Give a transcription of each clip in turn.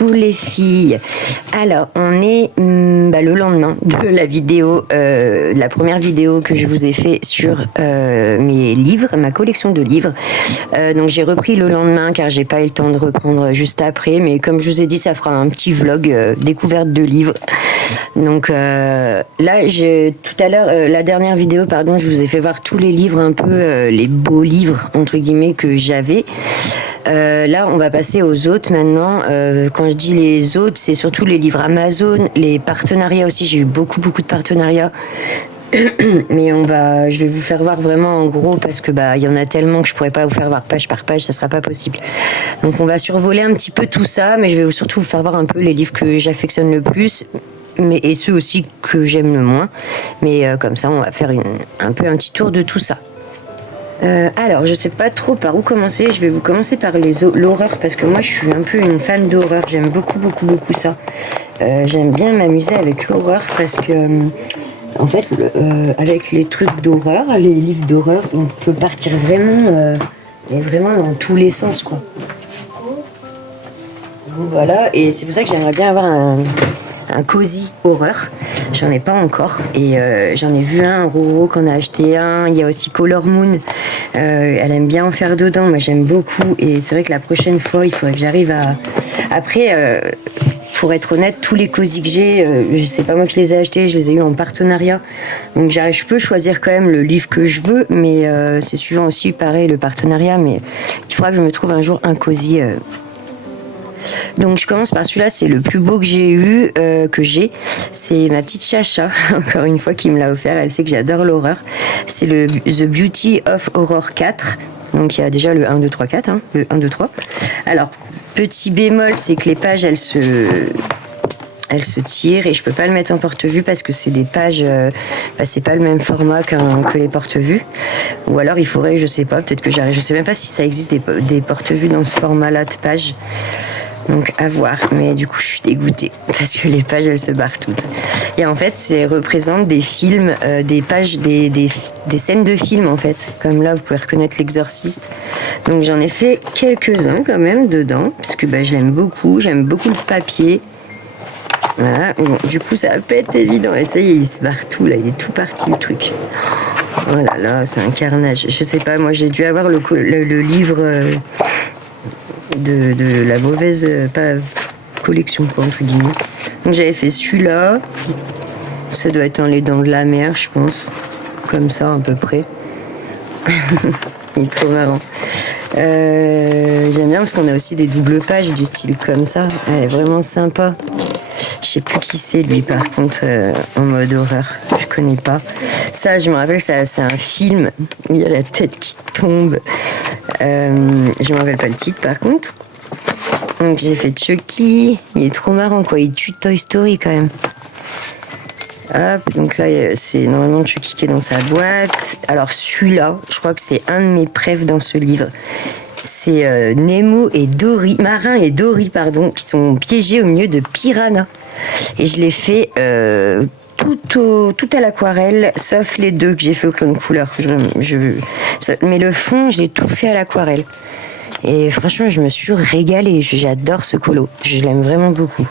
Coucou les filles. Alors, on est le lendemain de la vidéo, de la première vidéo que je vous ai fait sur mes livres, ma collection de livres. Donc j'ai repris le lendemain car j'ai pas eu le temps de reprendre juste après, mais comme je vous ai dit, ça fera un petit vlog découverte de livres. Donc là, tout à l'heure, la dernière vidéo, pardon, je vous ai fait voir tous les livres, un peu les beaux livres entre guillemets que j'avais. Là, on va passer aux autres maintenant. Quand je dis les autres, c'est surtout les livres Amazon, les partenariats aussi. J'ai eu beaucoup de partenariats. Mais je vais vous faire voir vraiment en gros parce que il y en a tellement que je pourrais pas vous faire voir page par page, ça sera pas possible. Donc on va survoler un petit peu tout ça, mais je vais surtout vous faire voir un peu les livres que j'affectionne le plus. Et ceux aussi que j'aime le moins. Mais comme ça, on va faire un petit tour de tout ça. Alors, je sais pas trop par où commencer. Je vais vous commencer par l'horreur parce que moi, je suis un peu une fan d'horreur. J'aime beaucoup ça. J'aime bien m'amuser avec l'horreur parce que, en fait, avec les trucs d'horreur, les livres d'horreur, on peut partir vraiment dans tous les sens, quoi. Donc, voilà, et c'est pour ça que j'aimerais bien avoir un cosy horreur. J'en ai pas encore et j'en ai vu un, Roro qu'on a acheté un. Il y a aussi Color Moon, elle aime bien en faire dedans, moi j'aime beaucoup et c'est vrai que la prochaine fois il faudrait que j'arrive à... Après pour être honnête, tous les cosy que j'ai, c'est pas moi qui les ai achetés, je les ai eu en partenariat, donc je peux choisir quand même le livre que je veux, mais c'est suivant aussi pareil le partenariat, mais il faudra que je me trouve un jour un cosy. Donc je commence par celui-là, c'est le plus beau que j'ai eu, c'est ma petite Chacha, encore une fois qui me l'a offert, elle sait que j'adore l'horreur. C'est le The Beauty of Horror 4, donc il y a déjà le 1, 2, 3, 4, le 1, 2, 3. Alors, petit bémol, c'est que les pages, elles se tirent et je peux pas le mettre en porte-vue parce que c'est des pages, c'est pas le même format que les porte-vues. Ou alors il faudrait, je sais pas, peut-être que j'arrive, je sais même pas si ça existe des porte-vues dans ce format-là de pages. Donc à voir, mais du coup je suis dégoûtée parce que les pages elles se barrent toutes. Et en fait ça représente des films, des pages, des scènes de films en fait. Comme là vous pouvez reconnaître l'Exorciste. Donc j'en ai fait quelques-uns quand même dedans parce que je l'aime beaucoup, j'aime beaucoup le papier. Voilà, bon, du coup ça va pas être évident. Et ça y est, il se barre tout là, il est tout parti le truc. Oh là là, c'est un carnage. Je sais pas, moi j'ai dû avoir le livre... de la mauvaise collection quoi, entre guillemets. Donc j'avais fait celui-là, ça doit être dans les dents de la mer je pense, comme ça à peu près. Il est trop marrant. J'aime bien parce qu'on a aussi des doubles pages du style comme ça, elle est vraiment sympa. Je sais plus qui c'est lui par contre en mode horreur, je connais pas. Ça je me rappelle, c'est un film où il y a la tête qui tombe. Je me rappelle pas le titre par contre. Donc j'ai fait Chucky, il est trop marrant quoi, il tue Toy Story quand même. Hop, donc là c'est normalement Chucky qui est dans sa boîte. Alors celui-là, je crois que c'est un de mes préfs dans ce livre. C'est Nemo et Dory, Marin et Dory pardon, qui sont piégés au milieu de piranhas. Et je l'ai fait tout à l'aquarelle, sauf les deux que j'ai fait au crayon de couleur. Mais le fond, je l'ai tout fait à l'aquarelle. Et franchement, je me suis régalée. J'adore ce colo. Je l'aime vraiment beaucoup.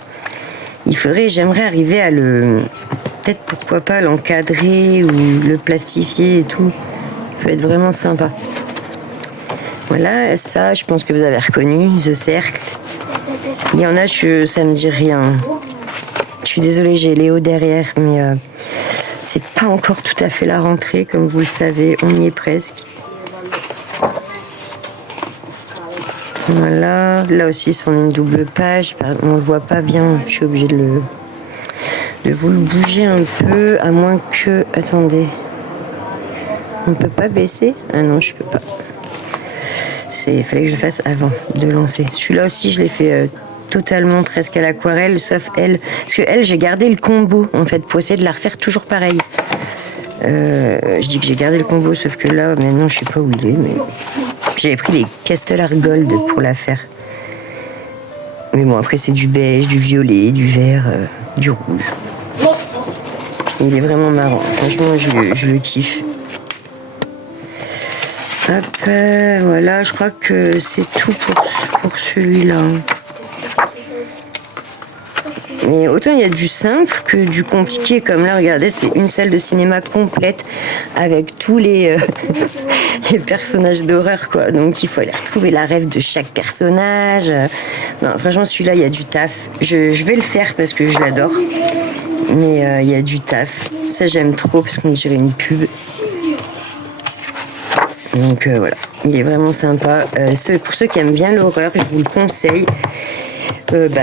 J'aimerais arriver à peut-être pourquoi pas l'encadrer ou le plastifier et tout. Ça peut être vraiment sympa. Voilà, ça, je pense que vous avez reconnu, The Cercle. Il y en a, ça me dit rien. Je suis désolée, j'ai Léo derrière, mais c'est pas encore tout à fait la rentrée, comme vous le savez, on y est presque. Voilà, là aussi, c'en est une double page, on le voit pas bien, je suis obligée de vous le bouger un peu, à moins que... Attendez, on peut pas baisser? Ah non, je peux pas. Il fallait que je le fasse avant de lancer. Celui-là aussi, je l'ai fait... totalement presque à l'aquarelle, sauf elle. Parce que elle, j'ai gardé le combo, en fait, pour essayer de la refaire toujours pareil. Je dis que j'ai gardé le combo, sauf que là, maintenant, je sais pas où il est, mais... J'avais pris les Castellar Gold pour la faire. Mais bon, après, c'est du beige, du violet, du vert, du rouge. Il est vraiment marrant. Franchement, je le kiffe. Hop, voilà, je crois que c'est tout pour celui-là. Mais autant il y a du simple que du compliqué. Comme là, regardez, c'est une salle de cinéma complète avec tous les, les personnages d'horreur, quoi. Donc il faut aller retrouver la rêve de chaque personnage. Non, franchement, celui-là, il y a du taf. Je vais le faire parce que je l'adore. Mais il y a du taf. Ça, j'aime trop parce qu'on dirait une pub. Donc voilà, il est vraiment sympa. Pour ceux qui aiment bien l'horreur, je vous le conseille.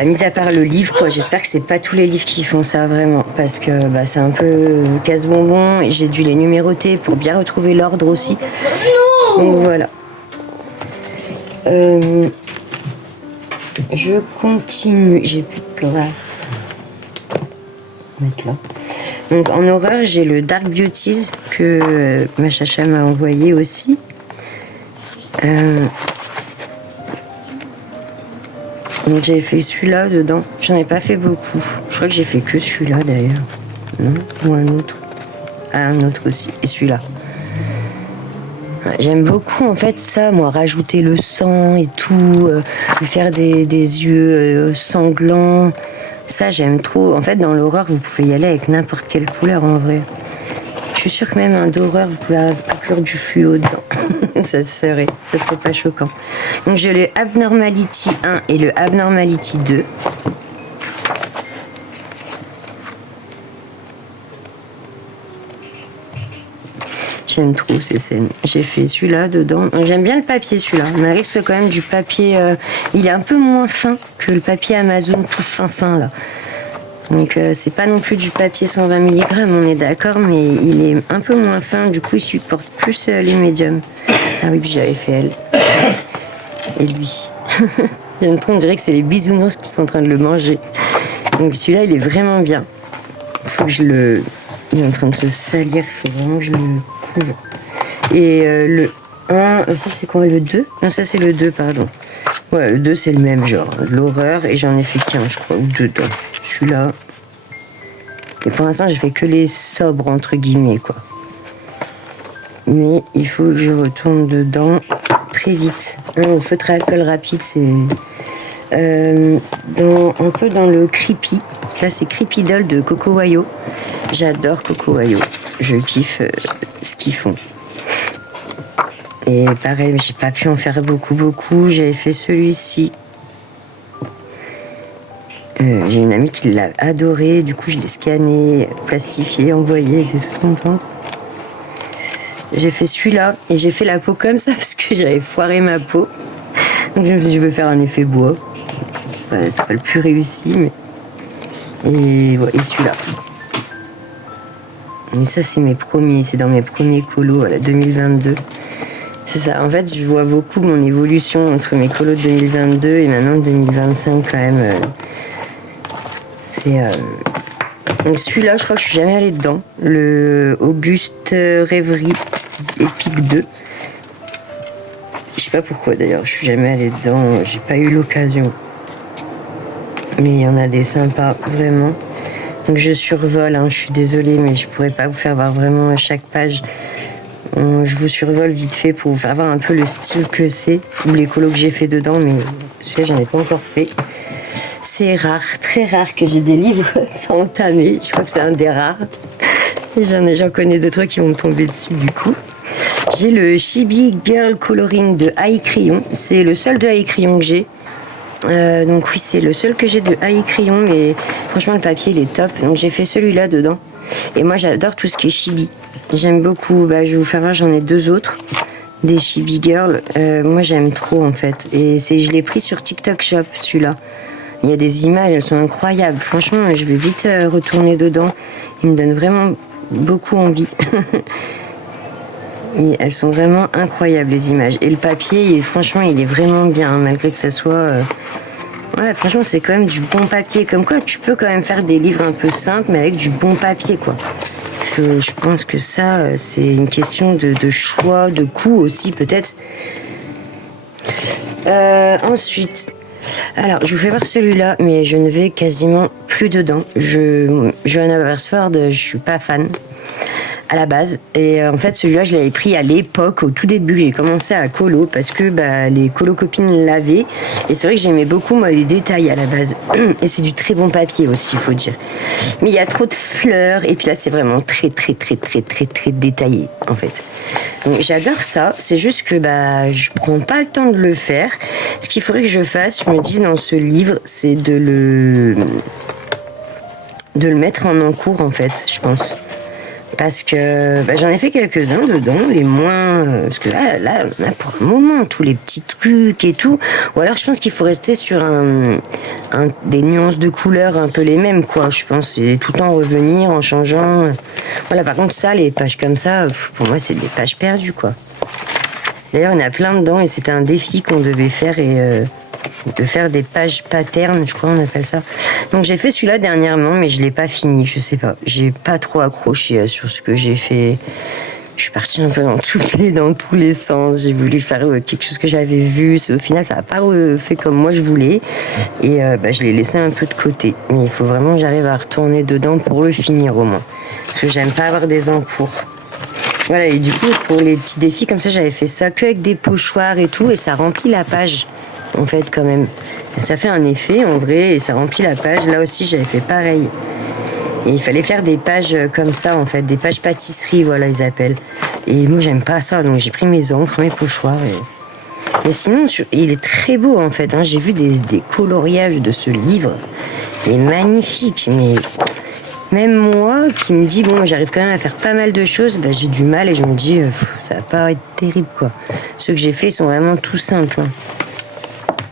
Mis à part le livre, quoi, j'espère que c'est pas tous les livres qui font ça vraiment, parce que c'est un peu casse-bonbon et j'ai dû les numéroter pour bien retrouver l'ordre aussi. Donc voilà. Je continue. J'ai plus de place. Mettre là. Donc en horreur, j'ai le Dark Beauties que ma chacha m'a envoyé aussi. Donc j'ai fait celui-là dedans. J'en ai pas fait beaucoup. Je crois que j'ai fait que celui-là d'ailleurs. Non? Ou un autre. Ah, un autre aussi. Et celui-là. Ouais, j'aime beaucoup en fait ça, moi, rajouter le sang et tout, lui faire des yeux sanglants. Ça j'aime trop. En fait dans l'horreur vous pouvez y aller avec n'importe quelle couleur en vrai. Je suis sûre que même un d'horreur vous pouvez inclure du fluo dedans. ça serait pas choquant. Donc j'ai le Abnormality 1 et le Abnormality 2. J'aime trop ces scènes. J'ai fait celui-là dedans. J'aime bien le papier celui-là. Malgré que ce soit quand même du papier... il est un peu moins fin que le papier Amazon tout fin là. Donc c'est pas non plus du papier 120 mg, on est d'accord, mais il est un peu moins fin, du coup il supporte plus les médiums. Ah oui, puis j'avais fait elle. Et lui. On dirait que c'est les bisounours qui sont en train de le manger. Donc celui-là il est vraiment bien. Faut que je le... Il est en train de se salir, il faut vraiment que je le couvre. Et le 1, ça c'est quoi, le 2? Non, ça c'est le 2, pardon. Ouais, le 2 c'est le même genre, l'horreur, et j'en ai fait qu'un, je crois, ou deux. Celui-là. Et pour l'instant, j'ai fait que les sobres, entre guillemets, quoi. Mais il faut que je retourne dedans très vite. Au feutre à alcool rapide, c'est... un peu dans le creepy. Là, c'est Creepy Doll de Coco Wayo. J'adore Coco Wayo. Je kiffe ce qu'ils font. Et pareil, j'ai pas pu en faire beaucoup. J'avais fait celui-ci. J'ai une amie qui l'a adoré. Du coup, je l'ai scanné, plastifié, envoyé. Elle était toute contente. J'ai fait celui-là et j'ai fait la peau comme ça parce que j'avais foiré ma peau. Donc je me suis dit, je veux faire un effet bois. C'est pas le plus réussi, mais... Et celui-là. Et ça, c'est dans mes premiers colos, à la 2022. C'est ça, en fait, je vois beaucoup mon évolution entre mes colos de 2022 et maintenant 2025 quand même. Donc celui-là, je crois que je suis jamais allée dedans. Le Auguste Rêverie Épique 2. Je sais pas pourquoi d'ailleurs, je suis jamais allée dedans, j'ai pas eu l'occasion. Mais il y en a des sympas, vraiment. Donc je survole, je suis désolée, mais je pourrais pas vous faire voir vraiment chaque page. Je vous survole vite fait pour vous faire voir un peu le style que c'est, ou les colos que j'ai fait dedans, mais celui-là j'en ai pas encore fait. C'est rare, très rare que j'ai des livres entamés, je crois que c'est un des rares. J'en connais deux, trois qui vont me tomber dessus du coup. J'ai le Chibi Girl Coloring de Haï Crayon, c'est le seul de Haï Crayon que j'ai. Donc oui, c'est le seul que j'ai de Haï Crayon, mais franchement le papier il est top, donc j'ai fait celui-là dedans. Et moi j'adore tout ce qui est chibi. J'aime beaucoup, je vais vous faire voir, j'en ai deux autres, des Chibi Girl. Moi j'aime trop en fait. Et je l'ai pris sur TikTok Shop celui-là. Il y a des images, elles sont incroyables. Franchement, je vais vite retourner dedans. Il me donne vraiment beaucoup envie. Et elles sont vraiment incroyables les images. Et le papier, franchement, il est vraiment bien, malgré que ça soit... Ouais, franchement, c'est quand même du bon papier. Comme quoi, tu peux quand même faire des livres un peu simples, mais avec du bon papier, quoi. Je pense que ça, c'est une question de choix, de coût aussi, peut-être. Ensuite, alors, je vous fais voir celui-là, mais je ne vais quasiment plus dedans. Johanna Beresford, je suis pas fan. à la base. Et en fait, celui-là, je l'avais pris à l'époque, au tout début, j'ai commencé à colo parce que les colo copines l'avaient. Et c'est vrai que j'aimais beaucoup, moi, les détails à la base. Et c'est du très bon papier aussi, il faut dire. Mais il y a trop de fleurs. Et puis là, c'est vraiment très, très, très, très, très, très détaillé, en fait. Donc, j'adore ça. C'est juste que je prends pas le temps de le faire. Ce qu'il faudrait que je fasse, je me dis dans ce livre, c'est de le mettre en encours, en fait, je pense. Parce que j'en ai fait quelques-uns dedans, les moins... parce que là, on a pour un moment tous les petits trucs et tout. Ou alors, je pense qu'il faut rester sur des nuances de couleurs un peu les mêmes, quoi. Je pense, et tout le temps revenir en changeant. Voilà, par contre, ça, les pages comme ça, pour moi, c'est des pages perdues, quoi. D'ailleurs, il y en a plein dedans et c'était un défi qu'on devait faire et... de faire des pages patterns, je crois on appelle ça. Donc j'ai fait celui-là dernièrement, mais je l'ai pas fini, je sais pas. J'ai pas trop accroché sur ce que j'ai fait. Je suis partie un peu dans tous les sens. J'ai voulu faire quelque chose que j'avais vu. Au final, ça n'a pas fait comme moi je voulais. Et je l'ai laissé un peu de côté. Mais il faut vraiment que j'arrive à retourner dedans pour le finir au moins. Parce que j'aime pas avoir des encours. Voilà, et du coup, pour les petits défis comme ça, j'avais fait ça que avec des pochoirs et tout, et ça remplit la page. En fait, quand même, ça fait un effet en vrai et ça remplit la page. Là aussi, j'avais fait pareil. Et il fallait faire des pages comme ça, en fait, des pages pâtisserie, voilà, ils appellent. Et moi, j'aime pas ça, donc j'ai pris mes encres, mes pochoirs. Mais sinon, il est très beau, en fait. Hein. J'ai vu des coloriages de ce livre, mais magnifique. Mais même moi, qui me dis j'arrive quand même à faire pas mal de choses, j'ai du mal et je me dis, ça va pas être terrible, quoi. Ceux que j'ai fait, ils sont vraiment tout simples. Hein.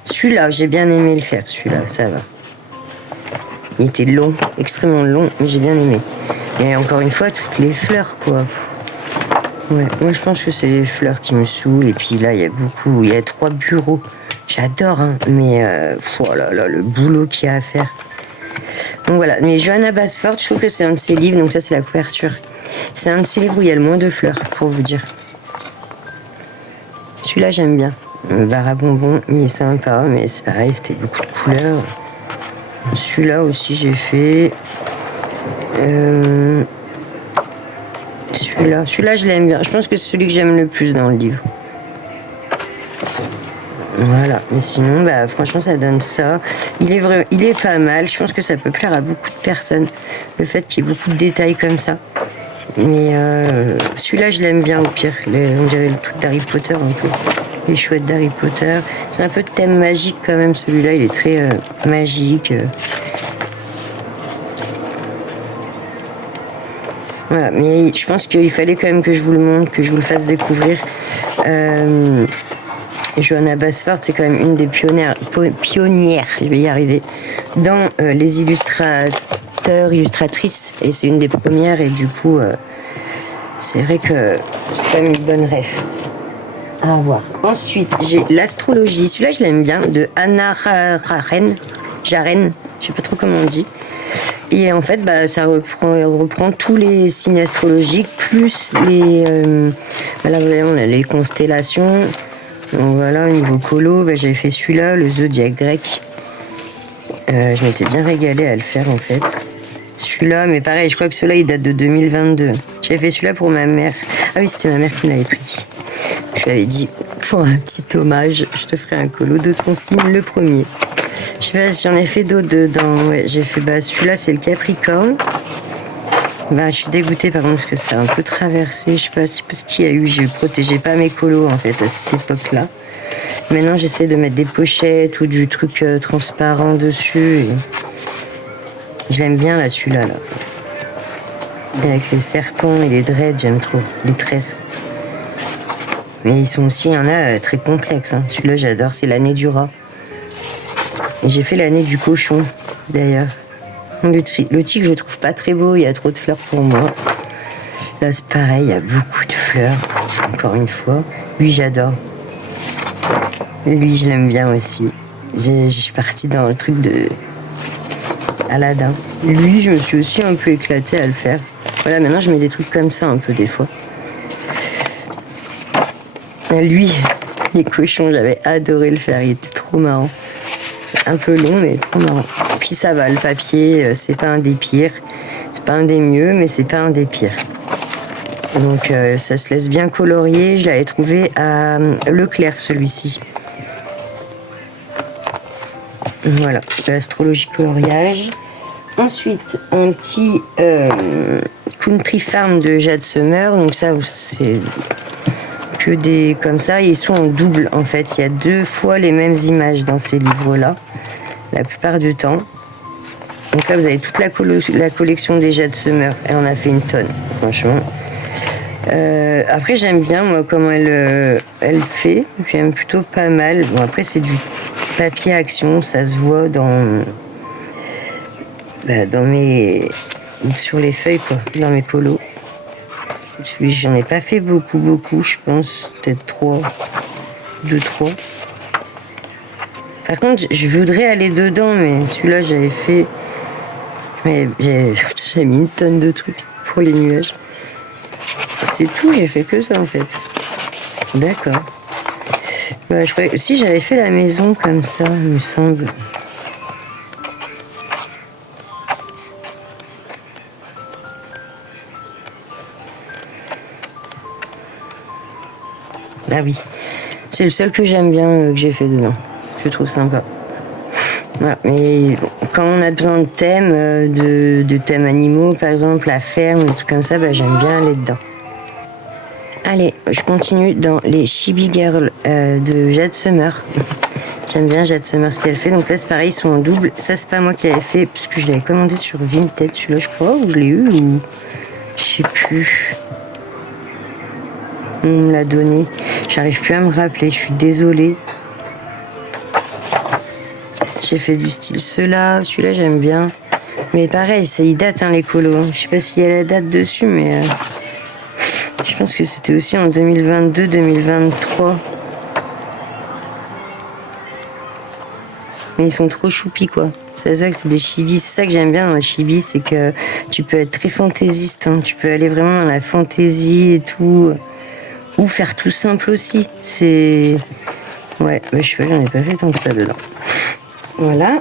Celui-là, j'ai bien aimé le faire. Celui-là, ça va. Il était long, extrêmement long, mais j'ai bien aimé. Et encore une fois, toutes les fleurs, quoi. Ouais, moi je pense que c'est les fleurs qui me saoulent. Et puis là, il y a 3 bureaux. J'adore, hein, mais oh là là, le boulot qu'il y a à faire. Donc voilà, mais Johanna Basford, je trouve que c'est un de ses livres, donc ça c'est la couverture. C'est un de ses livres où il y a le moins de fleurs, pour vous dire. Celui-là, j'aime bien. Bar à bonbons, il est sympa, mais c'est pareil, c'était beaucoup de couleurs. Celui-là aussi, j'ai fait. Celui-là, je l'aime bien. Je pense que c'est celui que j'aime le plus dans le livre. Voilà, mais sinon, franchement, ça donne ça. Il est pas mal. Je pense que ça peut plaire à beaucoup de personnes. Le fait qu'il y ait beaucoup de détails comme ça. Mais celui-là, je l'aime bien au pire. On dirait le truc d'Harry Potter un peu. Les chouettes d'Harry Potter. C'est un peu de thème magique quand même, celui-là, il est très magique. Voilà, mais je pense qu'il fallait quand même que je vous le montre, que je vous le fasse découvrir. Johanna Basford, c'est quand même une des pionnières, je vais y arriver, dans les illustratrices, et c'est une des premières, et du coup, c'est vrai que c'est quand même une bonne ref. À voir. Ensuite, j'ai l'astrologie. Celui-là, je l'aime bien, de Anna Jaren, je sais pas trop comment on dit. Et en fait, ça reprend tous les signes astrologiques, plus là, on a les constellations. Donc voilà, au niveau colo, j'avais fait celui-là, le zodiaque grec. Je m'étais bien régalée à le faire, en fait. Celui-là, mais pareil, je crois que celui-là, il date de 2022. J'avais fait celui-là pour ma mère. Ah oui, c'était ma mère qui m'avait pris. Je lui avais dit, pour un petit hommage, je te ferai un colo de ton signe, le premier. Je sais pas, j'en ai fait d'autres dedans. Ouais, j'ai fait, celui-là, c'est le Capricorne. Je suis dégoûtée par contre parce que ça a un peu traversé. Je sais pas ce qu'il y a eu. Je protégeais pas mes colos en fait à cette époque-là. Maintenant, j'essaie de mettre des pochettes ou du truc transparent dessus. Et... je l'aime bien là, celui-là. Là. Et avec les serpents et les dreads, j'aime trop. Les tresses. Mais ils sont aussi, il y en a très complexes. Hein. Celui-là, j'adore. C'est l'année du rat. Et j'ai fait l'année du cochon, d'ailleurs. Le tigre, je le trouve pas très beau. Il y a trop de fleurs pour moi. Là, c'est pareil. Il y a beaucoup de fleurs. Encore une fois. Lui, j'adore. Lui, je l'aime bien aussi. Je suis partie dans le truc de Aladdin. Lui, je me suis aussi un peu éclatée à le faire. Voilà, maintenant, je mets des trucs comme ça un peu des fois. Lui, les cochons, j'avais adoré le faire. Il était trop marrant. Un peu long, mais trop marrant. Puis ça va, le papier, c'est pas un des pires. C'est pas un des mieux, mais c'est pas un des pires. Donc ça se laisse bien colorier. Je l'avais trouvé à Leclerc, celui-ci. Voilà, l'astrologie coloriage. Ensuite, un petit Country Farm de Jade Summer. Donc ça, c'est que des comme ça. Ils sont en double en fait. Il y a 2 fois les mêmes images dans ces livres-là, la plupart du temps. Donc là, vous avez toute la collection des Jade Summer. Elle en a fait une tonne, franchement. Après, j'aime bien moi comment elle fait. J'aime plutôt pas mal. Bon, après, c'est du papier action, ça se voit dans sur les feuilles quoi, dans mes colos. Celui j'en ai pas fait beaucoup, je pense peut-être 2-3. Par contre, je voudrais aller dedans, mais celui-là j'avais fait, mais j'ai mis une tonne de trucs pour les nuages. C'est tout, j'ai fait que ça en fait. D'accord. Bah, je crois que si j'avais fait la maison comme ça, il me semble. Ah oui, c'est le seul que j'aime bien que j'ai fait dedans. Je trouve sympa. Voilà. Mais quand on a besoin de thèmes, de thèmes animaux, par exemple, la ferme, des trucs comme ça, bah, j'aime bien aller dedans. Allez, je continue dans les Chibi Girls de Jade Summer. J'aime bien Jade Summer ce qu'elle fait. Donc là, c'est pareil, ils sont en double. Ça, c'est pas moi qui l'avais fait, puisque je l'avais commandé sur Vinted, celui-là, je crois, ou je l'ai eu, ou je sais plus. On me l'a donné. J'arrive plus à me rappeler, je suis désolée. J'ai fait du style cela. Celui-là, j'aime bien. Mais pareil, ça y date, hein, les colos. Je sais pas s'il y a la date dessus, mais je pense que c'était aussi en 2022-2023. Mais ils sont trop choupis, quoi. Ça se voit que c'est des chibis. C'est ça que j'aime bien dans les chibis, c'est que tu peux être très fantaisiste. Hein. Tu peux aller vraiment dans la fantaisie et tout. Ou faire tout simple aussi. C'est... Ouais, je sais pas, j'en ai pas fait tant que ça dedans. Voilà.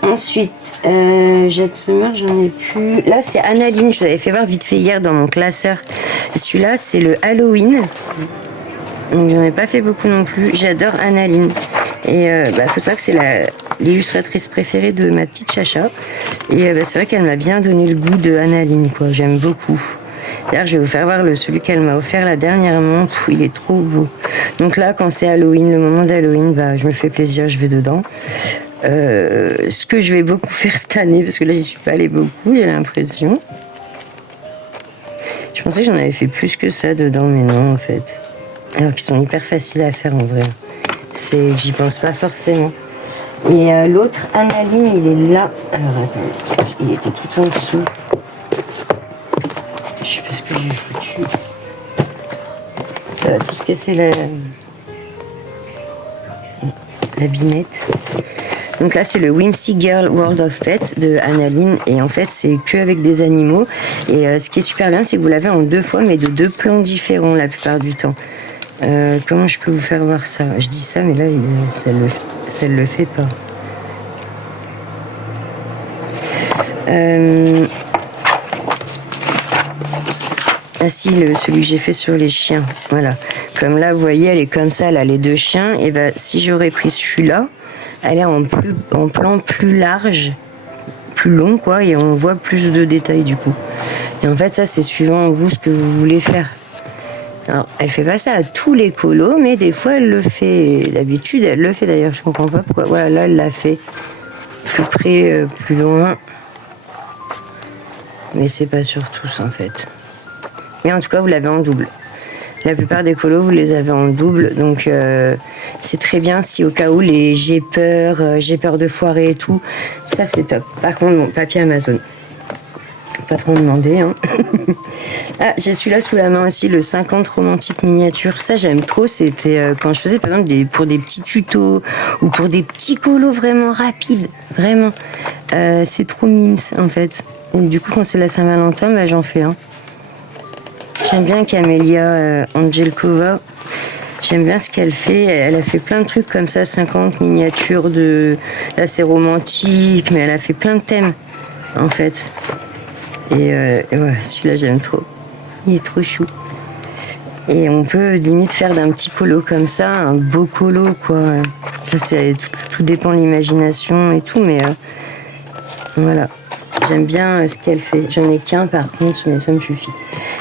Ensuite, Jade Summer, j'en ai plus. Là, c'est Analine. Je vous avais fait voir vite fait hier dans mon classeur. Celui-là, c'est le Halloween. Donc, j'en ai pas fait beaucoup non plus. J'adore Analine. Et faut savoir que c'est l'illustratrice préférée de ma petite Chacha. Et c'est vrai qu'elle m'a bien donné le goût de Analine, quoi. J'aime beaucoup. D'ailleurs, je vais vous faire voir celui qu'elle m'a offert là dernièrement. Il est trop beau. Donc là, quand c'est Halloween, le moment d'Halloween, je me fais plaisir, je vais dedans. Ce que je vais beaucoup faire cette année, parce que là, j'y suis pas allée beaucoup, j'ai l'impression. Je pensais que j'en avais fait plus que ça dedans, mais non, en fait. Alors qu'ils sont hyper faciles à faire, en vrai. C'est que j'y pense pas forcément. Et l'autre, Analine, il est là. Alors, attendez, parce qu'il était tout en dessous. Je sais pas ce que j'ai foutu. Ça va tout se casser la binette. Donc là, c'est le Whimsy Girl World of Pets de Analine. Et en fait, c'est que avec des animaux. Et ce qui est super bien, c'est que vous l'avez en 2 fois, mais de 2 plans différents la plupart du temps. Comment je peux vous faire voir ça? Je dis ça, mais là, ça le fait pas. Ah si, celui que j'ai fait sur les chiens. Voilà. Comme là, vous voyez, elle est comme ça, là, les 2 chiens. Et si j'aurais pris celui-là, elle est en plan plus large, plus long, quoi, et on voit plus de détails du coup. Et en fait, ça, c'est suivant vous ce que vous voulez faire. Alors, elle fait pas ça à tous les colos, mais des fois, elle le fait. D'habitude, elle le fait d'ailleurs, je comprends pas pourquoi. Voilà, là, elle l'a fait plus près, plus loin. Mais c'est pas sur tous, en fait. Mais en tout cas, vous l'avez en double. La plupart des colos, vous les avez en double, donc c'est très bien si au cas où j'ai peur de foirer et tout, ça c'est top. Par contre, bon, papier Amazon, pas trop me demander. Hein. Ah, j'ai celui-là sous la main aussi, le 50 romantique miniature. Ça j'aime trop. C'était quand je faisais par exemple pour des petits tutos ou pour des petits colos vraiment rapides, vraiment. C'est trop mimes en fait. Et du coup, quand c'est la Saint-Valentin, j'en fais un. J'aime bien Camélia Angelkova. J'aime bien ce qu'elle fait. Elle a fait plein de trucs comme ça, 50 miniatures de... Là, c'est romantique, mais elle a fait plein de thèmes, en fait. Et ouais, celui-là, j'aime trop. Il est trop chou. Et on peut limite faire d'un petit colo comme ça, un beau colo, quoi. Ça, c'est tout dépend de l'imagination et tout, mais voilà. J'aime bien ce qu'elle fait. J'en ai qu'un par contre, mais ça me suffit.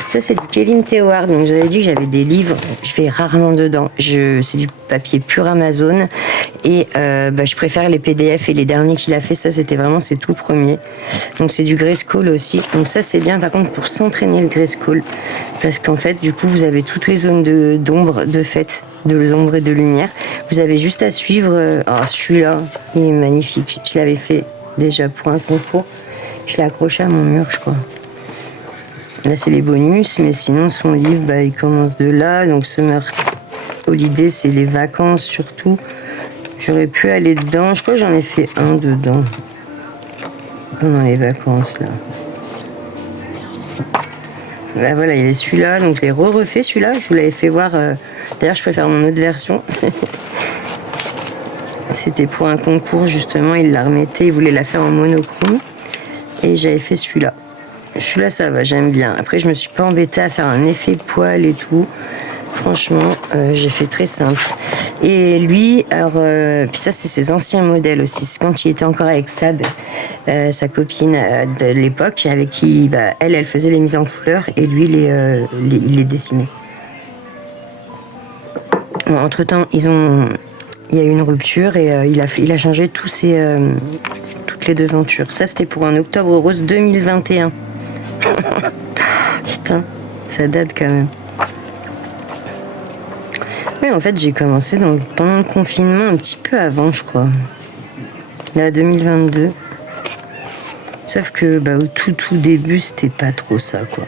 Ça, c'est du Kevin Théouard. Donc, j'avais dit que j'avais des livres. Je fais rarement dedans. C'est du papier pur Amazon. Et je préfère les PDF. Et les derniers qu'il a fait, ça, c'était vraiment ses tout premiers. Donc, c'est du Grayskull aussi. Donc, ça, c'est bien par contre pour s'entraîner le Grayskull. Parce qu'en fait, du coup, vous avez toutes les zones d'ombre, de fait, de l'ombre et de lumière. Vous avez juste à suivre. Celui-là, il est magnifique. Je l'avais fait déjà pour un concours. Je l'ai accroché à mon mur, je crois. Là, c'est les bonus, mais sinon, son livre, il commence de là. Donc, Summer Holiday, c'est les vacances surtout. J'aurais pu aller dedans. Je crois que j'en ai fait un dedans. Pendant les vacances, là. Voilà, il y avait celui-là. Donc, je l'ai refait, celui-là. Je vous l'avais fait voir. D'ailleurs, je préfère mon autre version. C'était pour un concours, justement. Il la remettait. Il voulait la faire en monochrome. Et j'avais fait celui-là. Celui-là, ça va, j'aime bien. Après, je me suis pas embêtée à faire un effet poil et tout. Franchement, j'ai fait très simple. Et lui, alors, puis ça, c'est ses anciens modèles aussi. C'est quand il était encore avec Sab, sa copine de l'époque, avec qui, elle faisait les mises en couleur et lui, il les dessinait. Bon, entre-temps, il y a eu une rupture et il a changé toutes les devantures. Ça, c'était pour un Octobre Rose 2021. Putain, ça date quand même. Oui, en fait, j'ai commencé pendant le confinement, un petit peu avant, je crois. Là, 2022. Sauf que au tout début, c'était pas trop ça, quoi.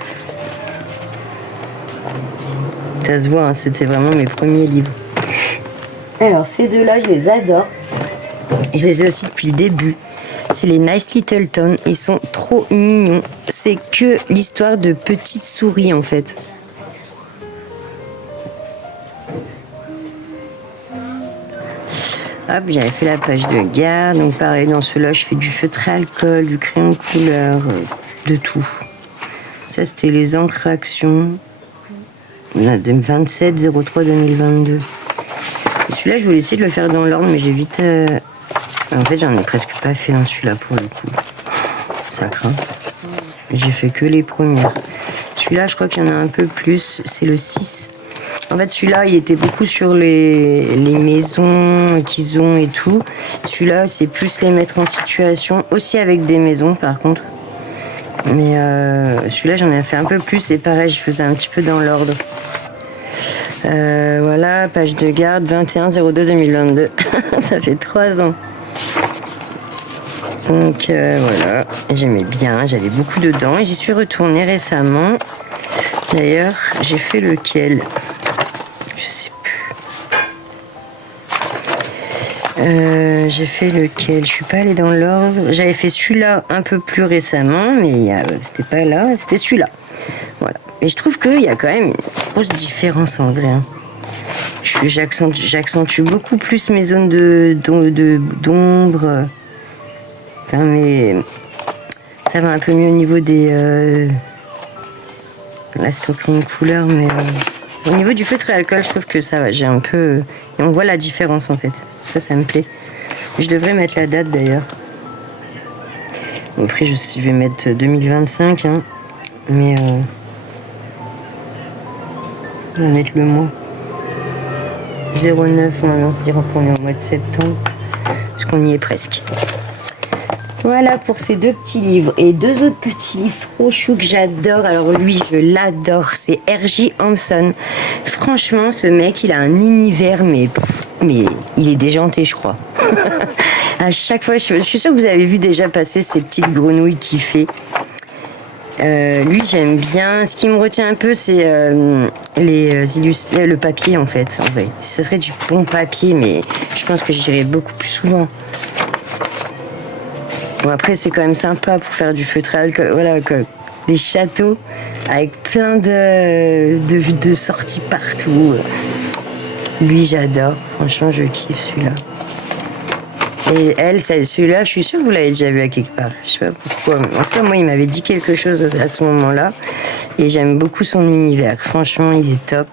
Ça se voit, hein, c'était vraiment mes premiers livres. Alors, ces deux-là, je les adore. Je les ai aussi depuis le début. C'est les Nice Little Town. Ils sont trop mignons. C'est que l'histoire de petites souris, en fait. Hop, j'avais fait la page de garde. Donc pareil, dans ceux-là, je fais du feutré alcool, du crayon couleur, de tout. Ça, c'était les encres action. De 27-03-2022. Celui-là, je voulais essayer de le faire dans l'ordre, mais j'ai vite... En fait, j'en ai presque pas fait dans celui-là pour le coup. Ça craint. J'ai fait que les premières. Celui-là, je crois qu'il y en a un peu plus. C'est le 6. En fait, celui-là, il était beaucoup sur les maisons qu'ils ont et tout. Celui-là, c'est plus les mettre en situation. Aussi avec des maisons, par contre. Mais celui-là, j'en ai fait un peu plus. Et pareil, je faisais un petit peu dans l'ordre. Voilà, page de garde, 21-02-2022. Ça fait 3 ans. Donc voilà, j'aimais bien, j'avais beaucoup dedans et j'y suis retournée récemment. D'ailleurs, j'ai fait lequel? Je sais plus. J'ai fait lequel? Je suis pas allée dans l'ordre. J'avais fait celui-là un peu plus récemment, mais c'était pas là, c'était celui-là. Voilà. Et je trouve qu'il y a quand même une grosse différence en vrai. Hein. J'accentue beaucoup plus mes zones d'ombre. Putain, mais ça va un peu mieux au niveau des... Là, c'est encore une couleur, mais... Au niveau du feutre et alcool, je trouve que ça va. J'ai un peu... Et on voit la différence, en fait. Ça me plaît. Je devrais mettre la date, d'ailleurs. Bon, après, je vais mettre 2025, hein. Mais... Je vais mettre le mois. 09, on se dira qu'on est au mois de septembre. Parce qu'on y est presque. Voilà pour ces 2 petits livres. Et 2 autres petits livres trop choux que j'adore. Alors lui, je l'adore. C'est R.J. Hampson. Franchement, ce mec, il a un univers, mais il est déjanté, je crois. À chaque fois, je suis sûre que vous avez vu déjà passer ces petites grenouilles qu'il fait. Lui, j'aime bien. Ce qui me retient un peu, c'est le papier, en fait. En vrai. Ça serait du bon papier, mais je pense que j'irais beaucoup plus souvent. Bon, après, c'est quand même sympa pour faire du feutre à alcool. Voilà, quoi. Des châteaux avec plein de sorties partout. Lui, j'adore. Franchement, je kiffe celui-là. Et elle, celui-là, je suis sûre que vous l'avez déjà vu à quelque part. Je sais pas pourquoi. En tout cas, moi, il m'avait dit quelque chose à ce moment-là. Et j'aime beaucoup son univers. Franchement, il est top.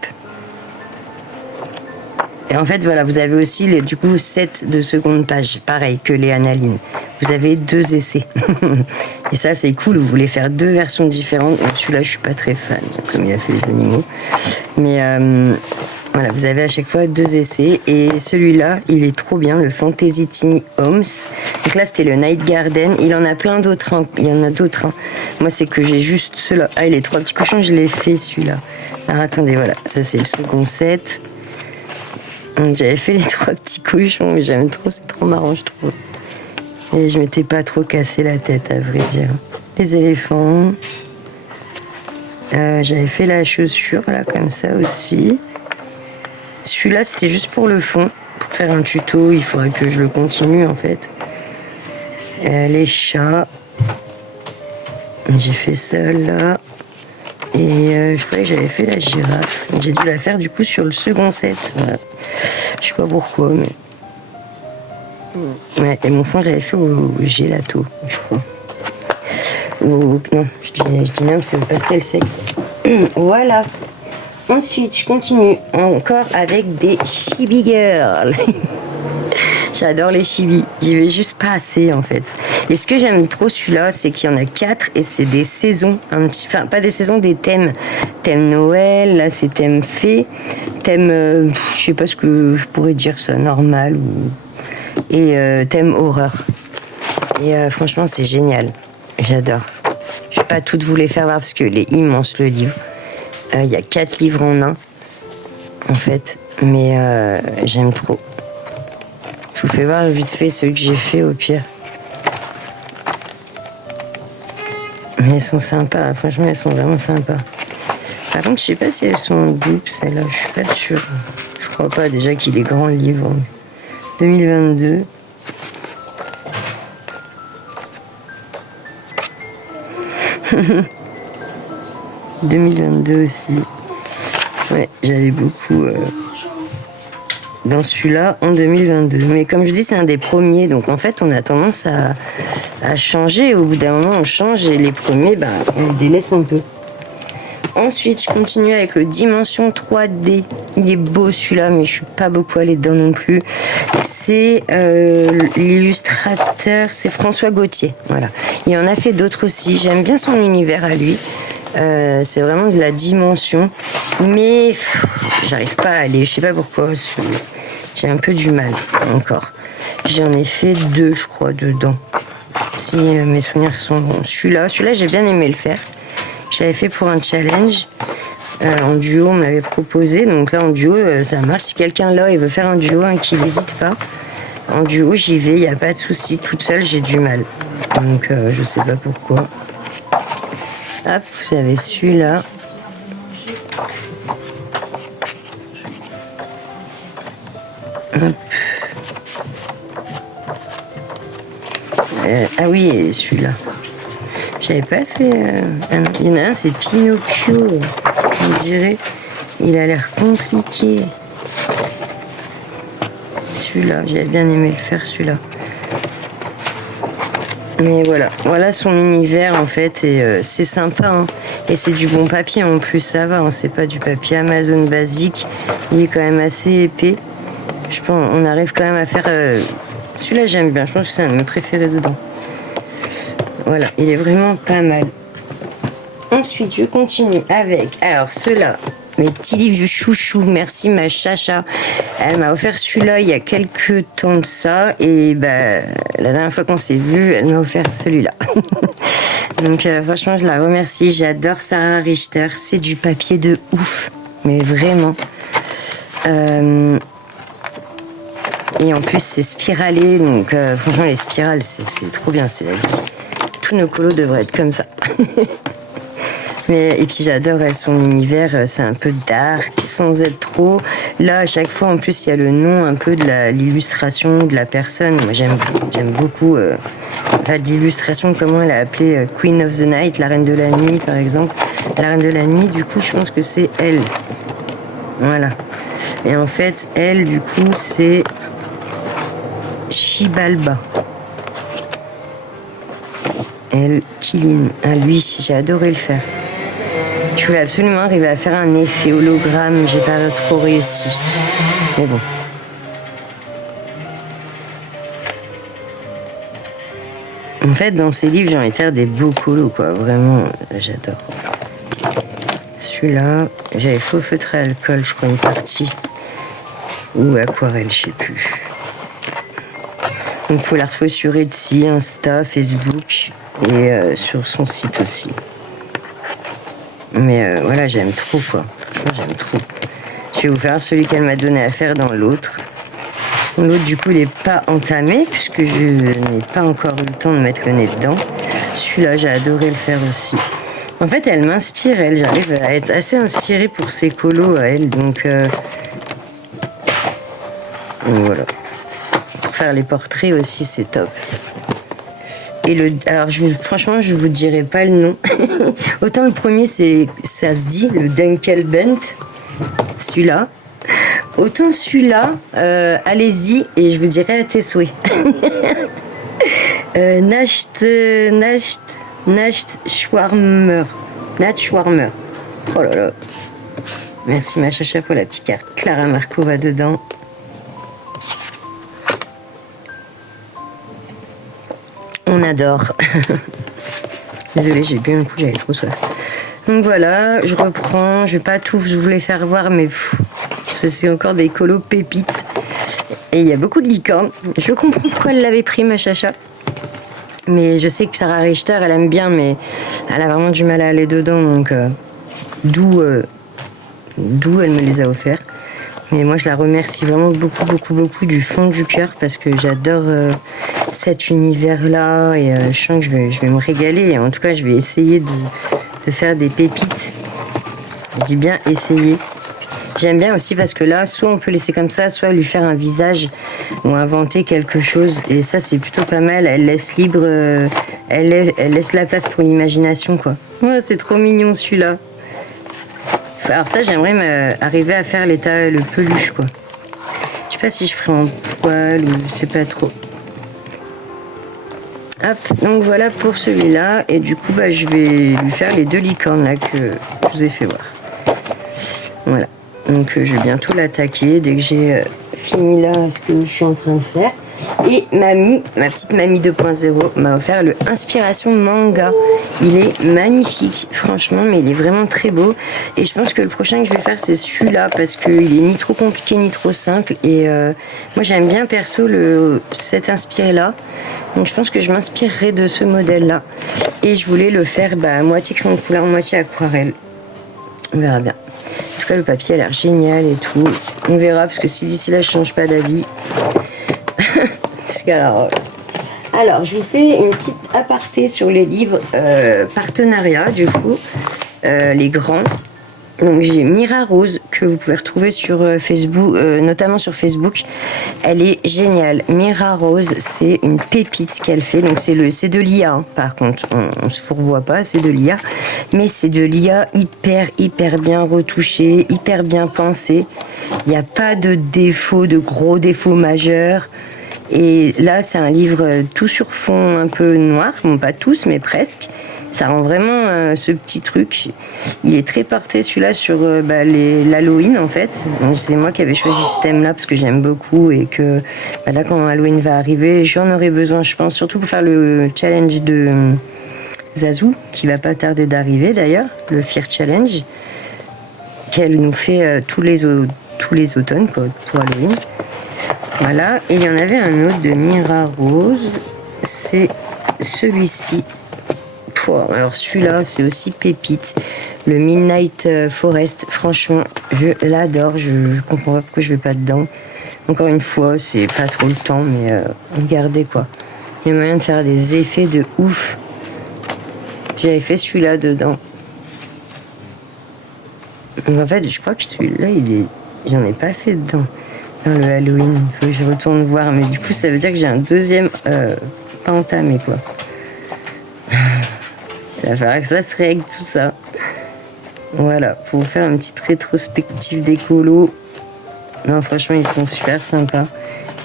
Et en fait, voilà, vous avez aussi, du coup, 7 de seconde page. Pareil que les Annalines. Vous avez 2 essais. Et ça, c'est cool. Vous voulez faire 2 versions différentes. Donc, celui-là, je suis pas très fan, comme il a fait les animaux. Mais voilà, vous avez à chaque fois 2 essais. Et celui-là, il est trop bien, le Fantasy Tiny Homes. Donc là, c'était le Night Garden. Il en a plein d'autres. Hein. Il y en a d'autres. Hein. Moi, c'est que j'ai juste ceux-là. Ah, et les 3 petits cochons, je l'ai fait, celui-là. Alors, attendez, voilà. Ça, c'est le second set. Donc, j'avais fait les 3 petits cochons, mais j'aime trop. C'est trop marrant, je trouve. Et je m'étais pas trop cassé la tête, à vrai dire. Les éléphants. J'avais fait la chaussure, là, comme ça aussi. Celui-là, c'était juste pour le fond. Pour faire un tuto, il faudrait que je le continue, en fait. Les chats. J'ai fait ça, là. Et je croyais que j'avais fait la girafe. J'ai dû la faire, du coup, sur le second set. Voilà. Je sais pas pourquoi, mais... Ouais, et mon fond, j'avais fait au gelato, je crois. Non, je dis non, c'est au pastel sexe. Voilà. Ensuite, je continue encore avec des chibi girls. J'adore les chibi. J'y vais juste pas assez, en fait. Et ce que j'aime trop, celui-là, c'est qu'il y en a 4 et c'est des saisons. Enfin, pas des saisons, des thèmes. Thème Noël, là, c'est thème fée. Thème, je sais pas ce que je pourrais dire, ça, normal ou... Et thème horreur. Et franchement, c'est génial. J'adore. Je vais pas toutes vous les faire voir parce qu'il est immense, le livre. Il y a 4 livres en un, en fait. Mais j'aime trop. Je vous fais voir vite fait celui que j'ai fait, au pire. Mais elles sont sympas. Franchement, elles sont vraiment sympas. Par contre, je sais pas si elles sont en double, celles-là. Je suis pas sûre. Je crois pas, déjà qu'il est grand, le livre. 2022. « 2022 aussi. Ouais, j'allais beaucoup dans celui-là en 2022. Mais comme je dis, c'est un des premiers. Donc en fait, on a tendance à changer. Au bout d'un moment, on change. Et les premiers, on les délaisse un peu. Ensuite, je continue avec le Dimension 3D. Il est beau celui-là, mais je suis pas beaucoup allée dedans non plus. C'est l'illustrateur, c'est François Gauthier. Voilà. Il en a fait d'autres aussi. J'aime bien son univers à lui. C'est vraiment de la dimension. Mais j'arrive pas à aller. Je sais pas pourquoi. J'ai un peu du mal encore. J'en ai fait 2, je crois, dedans. Si mes souvenirs sont bons. Celui-là, j'ai bien aimé le faire. Je l'avais fait pour un challenge. En duo, on m'avait proposé. Donc là, en duo, ça marche. Si quelqu'un là, il veut faire un duo, qu'il n'hésite pas. En duo, j'y vais, il n'y a pas de souci. Toute seule, j'ai du mal. Donc, je sais pas pourquoi. Hop, vous avez celui-là. Hop. Ah oui, celui-là. J'avais pas fait... il y en a un, c'est Pinocchio. On dirait. Il a l'air compliqué. Celui-là, j'avais bien aimé le faire, celui-là. Mais voilà. Voilà son univers, en fait. Et c'est sympa. Hein. Et c'est du bon papier, en plus, ça va. Hein. C'est pas du papier Amazon basique. Il est quand même assez épais. Je pense on arrive quand même à faire... celui-là, j'aime bien. Je pense que c'est un de mes préférés dedans. Voilà, il est vraiment pas mal. Ensuite, je continue avec... Alors, ceux-là, mes petits livres du chouchou. Merci, ma chacha. Elle m'a offert celui-là il y a quelques temps de ça. Et la dernière fois qu'on s'est vu, elle m'a offert celui-là. Donc, franchement, je la remercie. J'adore Sarah Richter. C'est du papier de ouf. Mais vraiment. Et en plus, c'est spiralé. Donc, franchement, les spirales, c'est trop bien. C'est la vie. Tous nos colos devraient être comme ça. Et puis j'adore son univers, c'est un peu dark, sans être trop. Là, à chaque fois, en plus, il y a le nom un peu de l'illustration de la personne. Moi, j'aime beaucoup l'illustration, comment elle a appelé Queen of the Night, la Reine de la Nuit, par exemple. La Reine de la Nuit, du coup, je pense que c'est elle. Voilà. Et en fait, elle, du coup, c'est Chibalba. Elle, Killing. Ah, lui, j'ai adoré le faire. Je voulais absolument arriver à faire un effet hologramme, j'ai pas trop réussi. Mais bon. En fait, dans ces livres, j'ai envie de faire des beaux colos, quoi. Vraiment, j'adore. Celui-là, j'avais faux feutre à alcool, je crois, une partie. Ou aquarelle, je sais plus. Donc, vous pouvez la retrouver sur Etsy, Insta, Facebook et sur son site aussi. Mais voilà, j'aime trop, quoi. Franchement, j'aime trop. Je vais vous faire celui qu'elle m'a donné à faire dans l'autre. L'autre, du coup, il n'est pas entamé, puisque je n'ai pas encore eu le temps de mettre le nez dedans. Celui-là, j'ai adoré le faire aussi. En fait, elle m'inspire, elle. J'arrive à être assez inspirée pour ses colos à elle. Donc voilà. Pour faire les portraits aussi, c'est top. Et alors, franchement, je vous dirai pas le nom. Autant le premier, ça se dit, le Dunkelbent, celui-là. Autant celui-là, allez-y et je vous dirai à tes souhaits. Nacht Schwarmer. Nat Schwarmer. Oh là là. Merci ma chacha pour la petite carte. Clara Markova dedans. On adore. Désolée, j'ai bu un coup, j'avais trop soif. Donc voilà, je reprends. Je vais pas tout vous les faire voir, mais c'est encore des colos pépites. Et il y a beaucoup de licornes. Je comprends pourquoi elle l'avait pris, ma chacha. Mais je sais que Sarah Richter, elle aime bien, mais elle a vraiment du mal à aller dedans. Donc, d'où elle me les a offerts. Mais moi, je la remercie vraiment beaucoup du fond du cœur parce que j'adore cet univers-là et je sens que je vais me régaler. Et en tout cas, je vais essayer de faire des pépites. Je dis bien essayer. J'aime bien aussi parce que là, soit on peut laisser comme ça, soit lui faire un visage ou inventer quelque chose. Et ça, c'est plutôt pas mal. Elle laisse libre, elle laisse la place pour l'imagination, quoi. Ouais, c'est trop mignon celui-là. Alors ça, j'aimerais arriver à faire le peluche, quoi. Je sais pas si je ferai en poil ou je sais pas trop. Hop, donc voilà pour celui-là. Et du coup, je vais lui faire les 2 licornes là que je vous ai fait voir. Voilà. Donc je vais bientôt l'attaquer dès que j'ai fini là ce que je suis en train de faire. Et ma petite mamie 2.0 m'a offert le Inspiration Manga. Il est magnifique, franchement, mais il est vraiment très beau. Et je pense que le prochain que je vais faire, c'est celui-là, parce qu'il est ni trop compliqué, ni trop simple. Et moi, j'aime bien, perso, cet inspiré-là. Donc je pense que je m'inspirerai de ce modèle-là. Et je voulais le faire à moitié crayon de couleur, moitié aquarelle. On verra bien. En tout cas, le papier a l'air génial et tout. On verra, parce que si d'ici là, je change pas d'avis... Alors, je vous fais une petite aparté sur les livres partenariat, du coup, les grands. Donc, j'ai Mira Rose, que vous pouvez retrouver sur Facebook, notamment sur Facebook. Elle est géniale. Mira Rose, c'est une pépite qu'elle fait. Donc, c'est de l'IA, hein. Par contre, on se fourvoie pas, c'est de l'IA. Mais c'est de l'IA hyper bien retouché, hyper bien pensé. Il n'y a pas de défauts, de gros défauts majeurs. Et là, c'est un livre tout sur fond un peu noir. Bon, pas tous, mais presque. Ça rend vraiment ce petit truc. Il est très porté, celui-là, sur l'Halloween, en fait. Donc, c'est moi qui avais choisi ce thème-là parce que j'aime beaucoup et que là, quand Halloween va arriver, j'en aurai besoin, je pense, surtout pour faire le challenge de Zazu, qui va pas tarder d'arriver, d'ailleurs, le Fear Challenge, qu'elle nous fait tous les automnes, quoi, pour Halloween. Voilà, et il y en avait un autre de Mira Rose, c'est celui-ci. Alors celui-là, c'est aussi pépite, le Midnight Forest. Franchement, je l'adore, je comprends pas pourquoi je vais pas dedans. Encore une fois, c'est pas trop le temps, mais regardez quoi. Il y a moyen de faire des effets de ouf. J'avais fait celui-là dedans. Donc en fait, je crois que celui-là, j'en ai pas fait dedans. Dans le Halloween, il faut que je retourne voir, mais du coup ça veut dire que j'ai un deuxième pas entamé, quoi. Il va falloir que ça se règle tout ça. Voilà, pour vous faire une petite rétrospective des colos. Non, franchement, ils sont super sympas,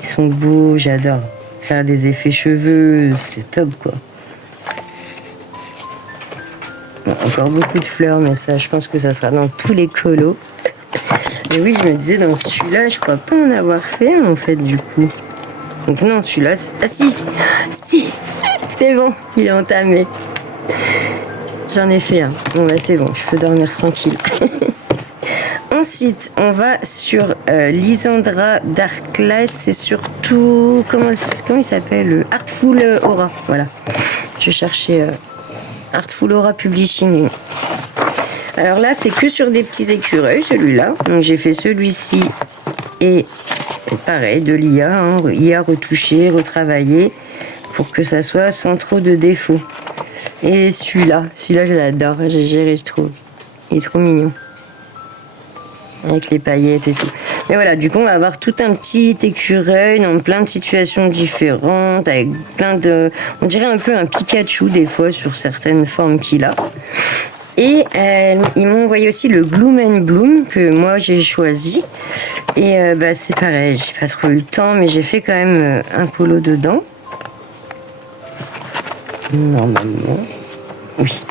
ils sont beaux, j'adore. faire des effets cheveux, c'est top quoi. Bon, encore beaucoup de fleurs, mais ça, je pense que ça sera dans tous les colos. Et oui, je me disais, dans celui-là, je crois pas en avoir fait un, en fait, du coup. Donc non, celui-là... Ah si, c'est bon, il est entamé. J'en ai fait un. Bon, bah c'est bon, je peux dormir tranquille. Ensuite, on va sur Lisandra Darkness. C'est surtout... Comment il s'appelle? Artful Aura, voilà. Je cherchais Artful Aura Publishing. Alors là, c'est que sur des petits écureuils, celui-là. Donc j'ai fait celui-ci et pareil, de l'IA, hein, IA retouché, retravaillé, pour que ça soit sans trop de défauts. Et celui-là, je l'adore, j'ai géré, je trouve. Il est trop mignon. Avec les paillettes et tout. Mais voilà, du coup, on va avoir tout un petit écureuil dans plein de situations différentes, avec plein de... On dirait un peu un Pikachu, des fois, sur certaines formes qu'il a. Et ils m'ont envoyé aussi le Gloom and Bloom, que moi, j'ai choisi. Et bah, c'est pareil, j'ai pas trop eu le temps, mais j'ai fait quand même un polo dedans. Normalement. Oui.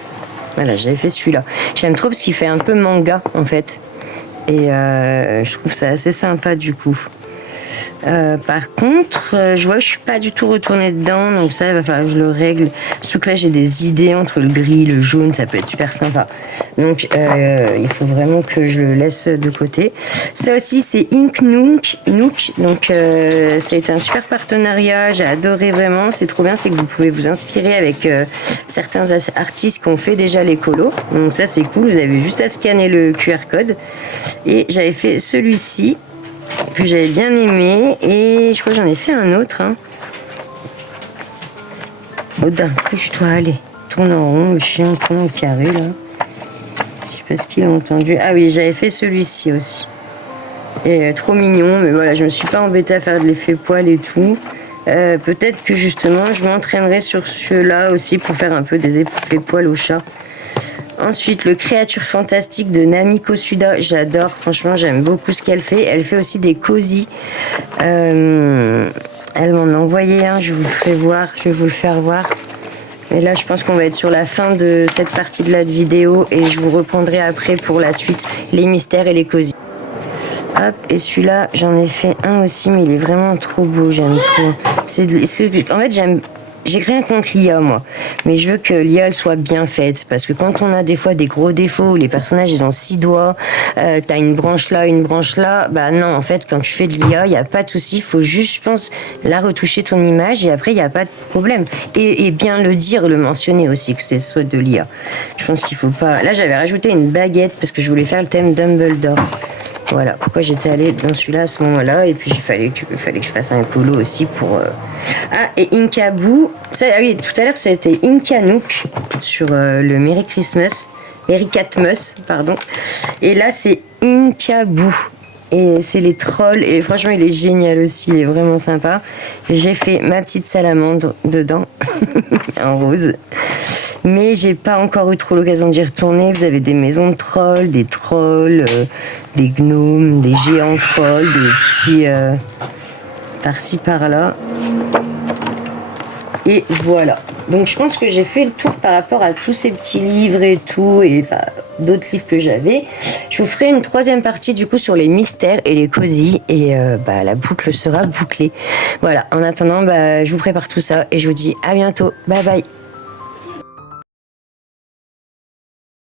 Voilà, j'avais fait celui-là. J'aime trop parce qu'il fait un peu manga, en fait. Et je trouve ça assez sympa du coup. Par contre, je vois que je suis pas du tout retournée dedans, donc ça il va falloir que je le règle. Surtout que là j'ai des idées entre le gris, le jaune, ça peut être super sympa. Donc il faut vraiment que je le laisse de côté. Ça aussi c'est Ink Nook, donc c'est un super partenariat, j'ai adoré vraiment, c'est trop bien, c'est que vous pouvez vous inspirer avec certains artistes qui ont fait déjà les colos. Donc ça c'est cool, vous avez juste à scanner le QR code. Et j'avais fait celui-ci que j'avais bien aimé et je crois que j'en ai fait un autre. Hein. Odin, couche-toi, allez. Tourne en rond, le chien tourne au carré là. Je sais pas ce qu'il a entendu. Ah oui, j'avais fait celui-ci aussi. Et trop mignon, mais voilà, je me suis pas embêtée à faire de l'effet poil et tout. Peut-être que justement, je m'entraînerai sur ceux-là aussi pour faire un peu des effets poils au chat. Ensuite, le Créature Fantastique de Namiko Suda, j'adore, franchement, j'aime beaucoup ce qu'elle fait. Elle fait aussi des cosy. Elle m'en a envoyé un, je vous le ferai voir, je vais vous le faire voir. Et là, je pense qu'on va être sur la fin de cette partie de la vidéo et je vous reprendrai après pour la suite, les mystères et les cosy. Hop, et celui-là, j'en ai fait un aussi, mais il est vraiment trop beau, j'aime trop. En fait, j'ai rien contre l'IA, moi, mais je veux que l'IA elle soit bien faite, parce que quand on a des fois des gros défauts, où les personnages ils ont 6 doigts, t'as une branche là, bah non, en fait, quand tu fais de l'IA, il n'y a pas de souci, il faut juste, je pense, la retoucher ton image, et après, il n'y a pas de problème. Et bien le dire, le mentionner aussi, que c'est soit de l'IA. Je pense qu'il faut pas... Là, j'avais rajouté une baguette, parce que je voulais faire le thème Dumbledore. Voilà, pourquoi j'étais allée dans celui-là à ce moment-là. Et puis, il fallait que je fasse un polo aussi pour... Ah, et Inkaboo. Ah oui, tout à l'heure, ça a été Inka Nook sur le Merry Catmus, pardon. Et là, c'est Inkaboo. Et c'est les trolls. Et franchement, il est génial aussi. Il est vraiment sympa. J'ai fait ma petite salamandre dedans, en rose. Mais j'ai pas encore eu trop l'occasion d'y retourner. Vous avez des maisons de trolls, des trolls, des gnomes, des géants trolls, des petits par-ci par-là. Et voilà. Donc je pense que j'ai fait le tour par rapport à tous ces petits livres et tout, et enfin d'autres livres que j'avais. Je vous ferai une troisième partie du coup sur les mystères et les cosy, et la boucle sera bouclée. Voilà, en attendant, je vous prépare tout ça et je vous dis à bientôt. Bye bye.